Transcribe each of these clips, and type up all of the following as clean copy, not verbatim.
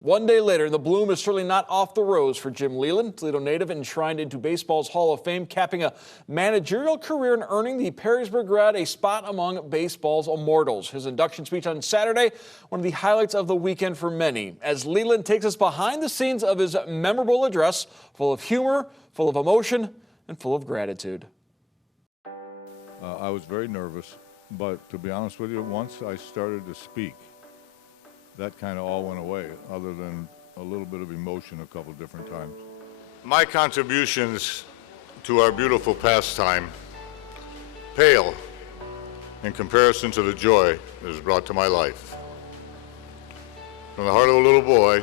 One day later, the bloom is certainly not off the rose for Jim Leyland, Toledo native enshrined into baseball's Hall of Fame, capping a managerial career and earning the Perrysburg grad a spot among baseball's immortals. His induction speech on Saturday, one of the highlights of the weekend for many, as Leyland takes us behind the scenes of his memorable address, full of humor, full of emotion, and full of gratitude. I was very nervous, but to be honest with you, once I started to speak, that kind of all went away, other than a little bit of emotion a couple different times. My contributions to our beautiful pastime pale in comparison to the joy that is brought to my life. From the heart of a little boy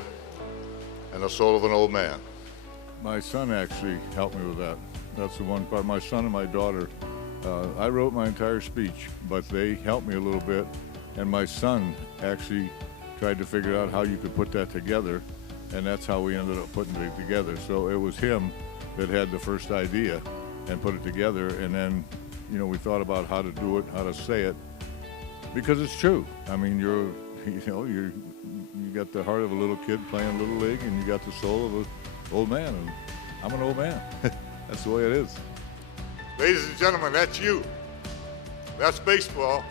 and the soul of an old man. My son actually helped me with that. That's the one part. My son and my daughter, I wrote my entire speech, but they helped me a little bit, and my son actually tried to figure out how you could put that together, and that's how we ended up putting it together. So it was him that had the first idea and put it together, and then, you know, we thought about how to do it, how to say it, because it's true. I mean, you got the heart of a little kid playing Little League, and you got the soul of an old man, and I'm an old man. That's the way it is. Ladies and gentlemen, that's you. That's baseball,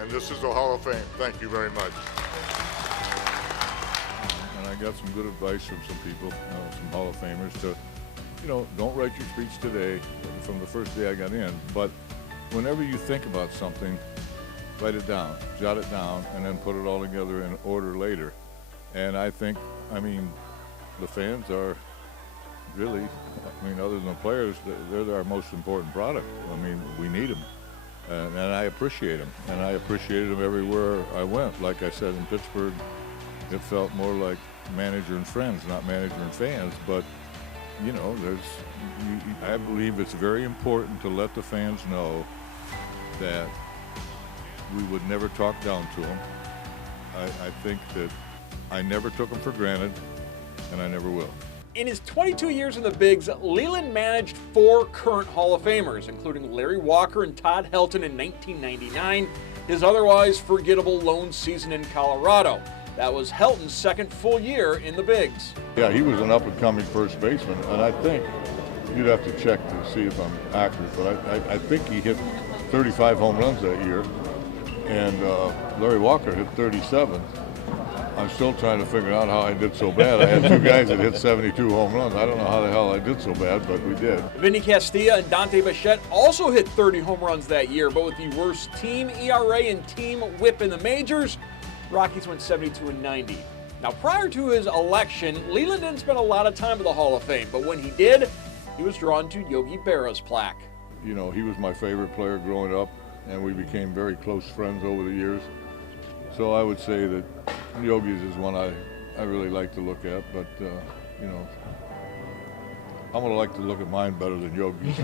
and this is the Hall of Fame. Thank you very much. And I got some good advice from some people, some Hall of Famers, to, don't write your speech today from the first day I got in, but whenever you think about something, write it down, jot it down, and then put it all together in order later. And I think, the fans are really, other than the players, they're our most important product. We need them, and I appreciate them, and I appreciated them everywhere I went. Like I said, in Pittsburgh, it felt more like manager and friends, not manager and fans, but I believe it's very important to let the fans know that we would never talk down to them. I think that I never took them for granted, and I never will. In his 22 years in the Bigs, Leyland managed 4 current Hall of Famers, including Larry Walker and Todd Helton in 1999, his otherwise forgettable lone season in Colorado. That was Helton's second full year in the Bigs. Yeah, he was an up-and-coming first baseman, and I think you'd have to check to see if I'm accurate, but I think he hit 35 home runs that year, and Larry Walker hit 37. I'm still trying to figure out how I did so bad. I had 2 guys that hit 72 home runs. I don't know how the hell I did so bad, but we did. Vinny Castilla and Dante Bichette also hit 30 home runs that year, but with the worst team ERA and team whip in the majors, Rockies went 72-90. Now, prior to his election, Leyland didn't spend a lot of time at the Hall of Fame, but when he did, he was drawn to Yogi Berra's plaque. He was my favorite player growing up, and we became very close friends over the years. So I would say that Yogi's is one I really like to look at, but, I'm going to like to look at mine better than Yogi's.